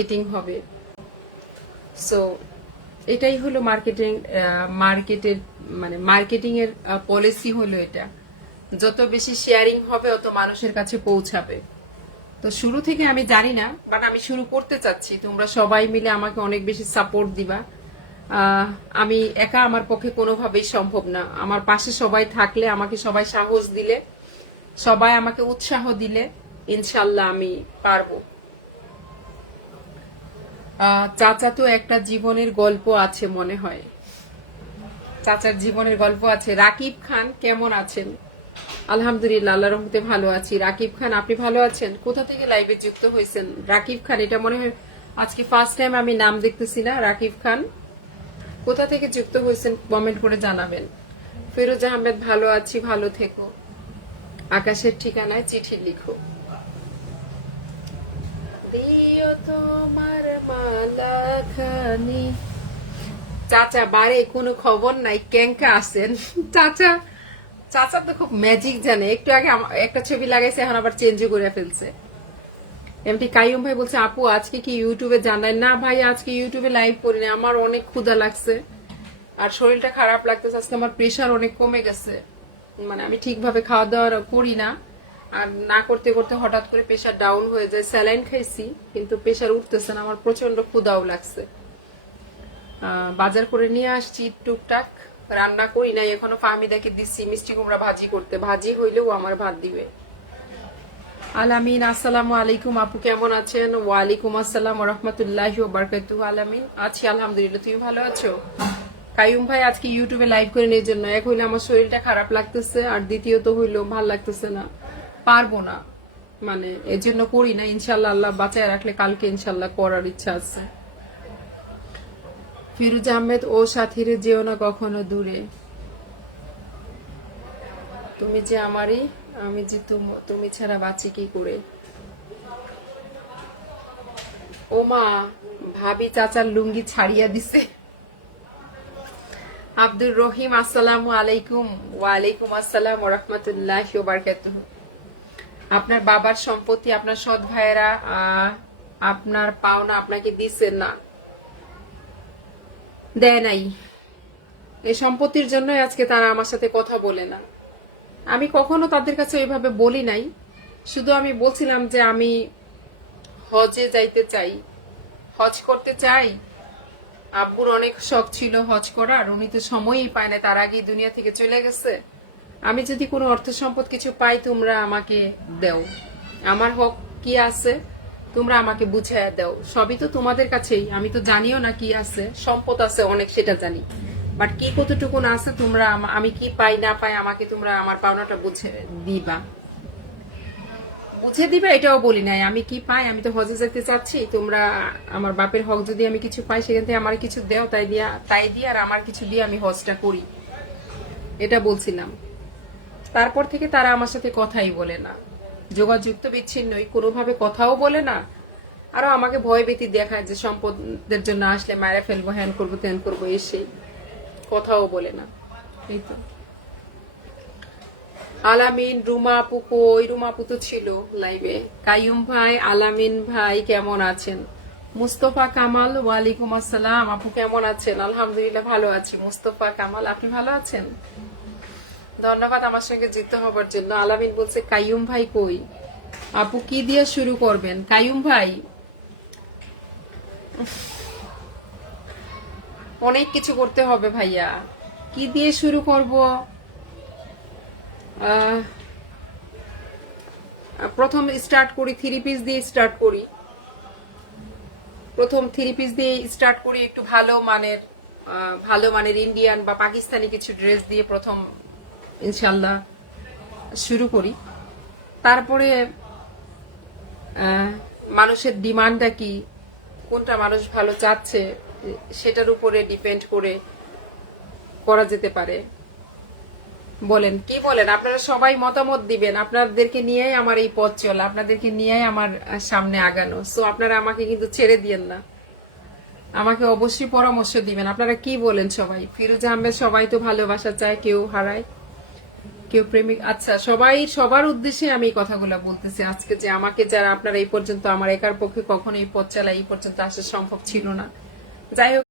Marketing হবে। So এটাই হলো মার্কেটের মানে মার্কেটিং এর পলিসি হলো এটা। যত বেশি শেয়ারিং হবে অত মানুষের কাছে পৌঁছাবে। তো শুরু থেকে আমি জানি না, বাট আমি শুরু করতে চাচ্ছি। তোমরা সবাই মিলে আমাকে অনেক বেশি সাপোর্ট দিবা। আমি একা আমার পক্ষে কোনোভাবেই সম্ভব না। আমার পাশে সবাই থাকলে, আমাকে সবাই সাহস দিলে, সবাই আমাকে উৎসাহ দিলে ইনশাল্লাহ আমি পারবো। চাচা তো একটা জীবনের গল্প আছে মনে হয়। চাচার জীবনের গল্প আছে। রাকিব খান কেমন আছেন? আলহামদুলিল্লাহ, আল্লাহর রহমতে ভালো আছি। রাকিব খান, আপনি ভালো আছেন? কোথা থেকে লাইভে যুক্ত হয়েছেন? রাকিব খান, এটা মনে হয় আজকে ফার্স্ট টাইম আমি নাম দেখতেছি না। রাকিব খান কোথা থেকে যুক্ত হয়েছেন কমেন্ট করে জানাবেন। ফিরোজ আহমেদ, ভালো আছি, ভালো থেকো। আকাশের ঠিকানায় চিঠি লিখো। দিও তোমার মালা খানি। চাচা বারে কোনো খবর নাই, ক্যাঙ্কা আছেন? চাচা চাচা তো খুব ম্যাজিক জানে। একটু আগে একটা ছবি লাগাইছে, এখন আবার চেঞ্জ করে ফেলছে। এমটি কাইয়ুম ভাই বলছে, আপু আজকে কি ইউটিউবে জানাই? না ভাই, আজকে ইউটিউবে লাইভ করি না। আমার অনেক ক্ষুধা লাগছে আর শরীরটা খারাপ লাগতেছে। আজকে আমার প্রেশার অনেক কমে গেছে। মানে আমি ঠিকভাবে খাওয়া দাওয়া করি না, আর না করতে করতে হঠাৎ করে প্রেশার ডাউন হয়ে যায়। স্যালাইন খাইছি কিন্তু প্রেশার উঠতেছে না। আমার প্রচন্ড ক্ষুধাও লাগছে। বাজার করে নিয়ে আসছি টুকটাক। রান্না করি নাই এখনো। ফাহমিদাকে দিচ্ছি মিষ্টি কুমড়া ভাজি করতে। ভাজি হইলেও আমার ভাত দিবে। আলামিন, আসসালামু আলাইকুম আপু, কেমন আছেন? ওয়ালাইকুম আসসালাম ওয়া রাহমাতুল্লাহি ওয়া বারাকাতুহু। আলামিন, আছি আলহামদুলিল্লাহ। তুমি ভালো আছো? কাইয়ুম ভাই আজকে ইউটিউবে লাইভ করে নেওয়ার জন্য, এক হইলে আমার শরীরটা খারাপ লাগতেছে, আর দ্বিতীয়ত হইলো ভাল লাগতেছে না, পারবো না, মানে এর জন্য করি না। ইনশাল্লাহ আল্লাহ বাঁচায় রাখলে কালকে ইনশাল্লাহ করার ইচ্ছা আছে। ফিরোজ আহমেদ, ও সাথীরে যেও না কখনো দূরে, তুমি যে আমারই, আমি যে তুমি ছাড়া বাঁচি কি করে। ও মা, ভাবি চাচার লুঙ্গি ছাড়িয়া দিছে। আব্দুর রহিম, আসসালামু আলাইকুম। ওয়ালাইকুম আসসালাম ওয়া রাহমাতুল্লাহি ওয়া বারাকাতুহু। আপনার বাবার সম্পত্তি আপনার সৎ ভাইয়েরা আপনার পাওনা আপনাকে দিছেন না? দেয় নাই। এই সম্পত্তির জন্যই আজকে তারা আমার সাথে কথা বলে না। আমি কখনো তাদের কাছে ওইভাবে বলি নাই। শুধু আমি বলছিলাম যে আমি হজে যাইতে চাই, হজ করতে চাই। আব্বুর অনেক শখ ছিল হজ করার, উনি তো সময়ই পায় না, তার আগেই দুনিয়া থেকে চলে গেছে। আমি যদি কোনো অর্থ সম্পদ কিছু পাই, তোমরা আমাকে দাও। আমার হক কি আছে তোমরা আমাকে বুঝাইয়া দাও। সবই তো তোমাদের কাছেই। আমি তো জানিও না কি আছে। সম্পদ আছে অনেক, সেটা জানি, বাট কি কতটুকুন আছে তোমরা, আমি কি পাই না পাই, আমাকে তোমরা আমার পাওনাটা বুঝে দিবা। বুঝে দিবে এটাও বলি নাই। আমি কি পাই, আমি তো হজে যেতে চাচ্ছি। তোমরা আমার বাপের হক যদি আমি কিছু পাই, সেখান থেকে আমার কিছু দেও, তাই দিয়ে আর আমার কিছু দিয়ে আমি হজটা করি, এটা বলছিলাম। তারপর থেকে তারা আমার সাথে কথাই বলে না। যোগাযোগ তো বিচ্ছিন্নই, কোনোভাবে কথাও বলে না। আরো আমাকে ভয় ভীতি দেখায় যে সম্পদের জন্য আসলে মায়েরা ফেলবো, হ্যান করবো ত্যান করবো, এসে কথাও বলে না। এই তো। আলামিন, রুমা আপু কই? রুমা আপু তো ছিল লাইভে। কাইয়ুম ভাই, আলামিন ভাই কেমন আছেন? মুস্তফা কামাল, ওয়ালাইকুম আসসালাম আপু, কেমন আছেন? আলহামদুলিল্লাহ ভালো আছি। মুস্তফা কামাল, আপনি ভালো আছেন? ধন্যবাদ আমার সঙ্গে যুক্ত হবার জন্য। আলামিন বলছে কাইয়ুম ভাই কই? আপু কি দিয়ে শুরু করবেন? কাইয়ুম ভাই, অনেক কিছু করতে হবে ভাইয়া। কি দিয়ে শুরু করব? প্রথম স্টার্ট করি থ্রি পিস দিয়ে স্টার্ট করি। প্রথম থ্রি পিস দিয়ে স্টার্ট করি, একটু ভালো মানের ইন্ডিয়ান বা পাকিস্তানি কিছু ড্রেস দিয়ে প্রথম ইনশাল্লাহ শুরু করি। তারপরে মানুষের ডিমান্ডটা কি, কোনটা মানুষ ভালো চাচ্ছে, সেটার উপরে ডিপেন্ড করে করা যেতে পারে। বলেন কি বলেন? আপনারা সবাই মতামত দিবেন। আপনাদেরকে নিয়েই আমার এই পথ চলা, আপনাদেরকে নিয়েই আমার সামনে আগানো। সো আপনারা আমাকে কিন্তু ছেড়ে দিয়েন না, আমাকে অবশ্যই পরামর্শ দিবেন। আপনারা কি বলেন সবাই? ফিরোজ আহমেদ, সবাই তো ভালোবাসা চায়, কেউ হারায়। কেউ প্রেমিক, আচ্ছা সবাই সবার উদ্দেশ্যে আমি এই কথাগুলো বলতেছি আজকে, যে আমাকে যারা আপনারা এই পর্যন্ত, আমার একার পক্ষে কখনো এই পথ চালা এই পর্যন্ত আসা সম্ভব ছিল না। যাই হোক,